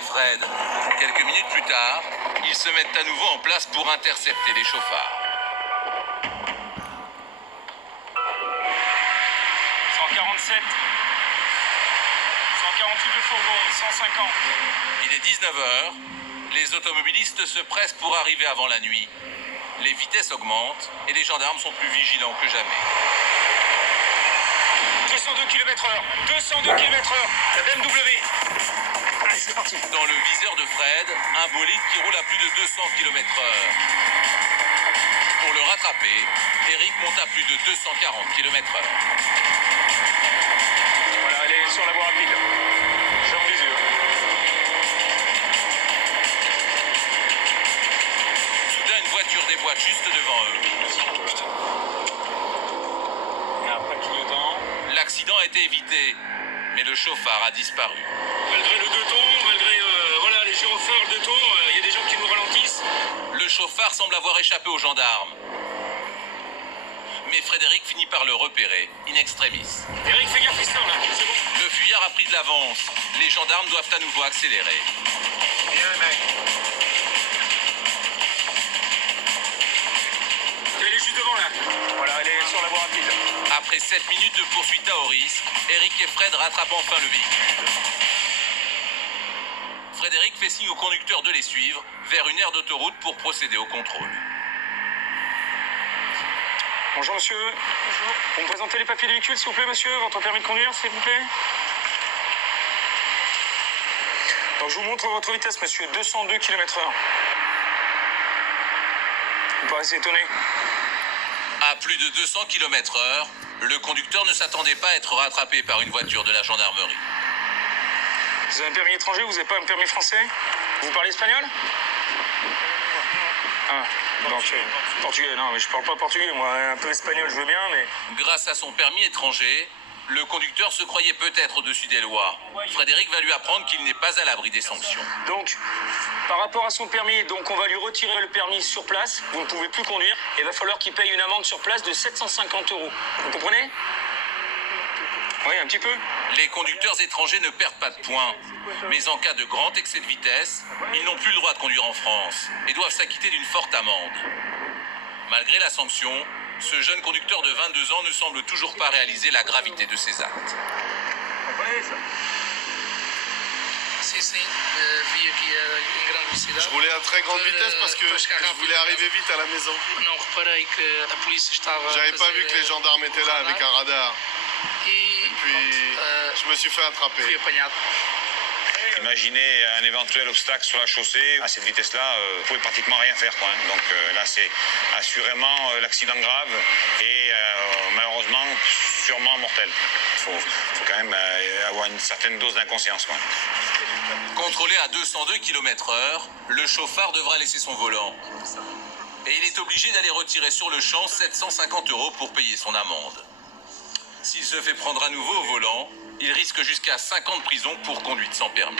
et Fred. Quelques minutes plus tard, ils se mettent à nouveau en place pour intercepter les chauffards. 147. 148 le fourgon, 150. Il est 19h. Les automobilistes se pressent pour arriver avant la nuit. Les vitesses augmentent et les gendarmes sont plus vigilants que jamais. 202 km/h. 202 km/h. La BMW. Allez, c'est parti. Dans le viseur de Fred, un bolide qui roule à plus de 200 km/h. Pour le rattraper, Eric monte à plus de 240 km/h. Voilà, elle est sur la voie rapide. J'ai en visu. Soudain, une voiture déboîte juste devant eux. Putain. Il y a un pas de clignotant. L'accident a été évité, mais le chauffard a disparu. Malgré le deux tons, malgré voilà, les gyrophares, le deux tons, il y a des gens qui nous ralentissent. Le chauffard semble avoir échappé aux gendarmes. Mais Frédéric finit par le repérer, in extremis. Eric, fais gaffe, il sort là, c'est bon. Le fuyard a pris de l'avance. Les gendarmes doivent à nouveau accélérer. Bien, mec. Elle est juste devant là. Voilà, elle est sur la voie rapide. Après 7 minutes de poursuite à haut risque, Eric et Fred rattrapent enfin le véhicule. Frédéric fait signe au conducteur de les suivre vers une aire d'autoroute pour procéder au contrôle. Bonjour monsieur. Bonjour. Vous me présentez les papiers du véhicule s'il vous plaît monsieur, votre permis de conduire s'il vous plaît. Donc je vous montre votre vitesse monsieur, 202 km/h. Vous paraissez étonné. À plus de 200 km/h, le conducteur ne s'attendait pas à être rattrapé par une voiture de la gendarmerie. Vous avez un permis étranger, vous n'avez pas un permis français? Vous parlez espagnol? Ah, donc, portugais, non, mais je parle pas portugais, moi, un peu espagnol, je veux bien, mais... Grâce à son permis étranger, le conducteur se croyait peut-être au-dessus des lois. Frédéric va lui apprendre qu'il n'est pas à l'abri des sanctions. Donc, par rapport à son permis, donc on va lui retirer le permis sur place, vous ne pouvez plus conduire, et il va falloir qu'il paye une amende sur place de 750 €. Vous comprenez? Oui, un petit peu. Les conducteurs étrangers ne perdent pas de points. Mais en cas de grand excès de vitesse, ils n'ont plus le droit de conduire en France et doivent s'acquitter d'une forte amende. Malgré la sanction, ce jeune conducteur de 22 ans ne semble toujours pas réaliser la gravité de ses actes. Vous comprenez ça? Sim, sim. Vi aqui em grande velocidade. Je roulais à très grande vitesse parce que je voulais arriver vite à la maison. Não reparei que a polícia estava. J'avais pas vu que les gendarmes étaient là avec un radar. E Puis je me suis fait fui attraper. apanhado. Imaginez un éventuel obstacle sur la chaussée. À cette vitesse-là, vous pouvez pratiquement rien faire, quoi, hein. Donc là, c'est assurément l'accident grave et malheureusement sûrement mortel. Il faut quand même avoir une certaine dose d'inconscience, quoi. Contrôlé à 202 km/h, le chauffard devra laisser son volant. Et il est obligé d'aller retirer sur le champ 750 € pour payer son amende. S'il se fait prendre à nouveau au volant, il risque jusqu'à 5 ans de prison pour conduite sans permis.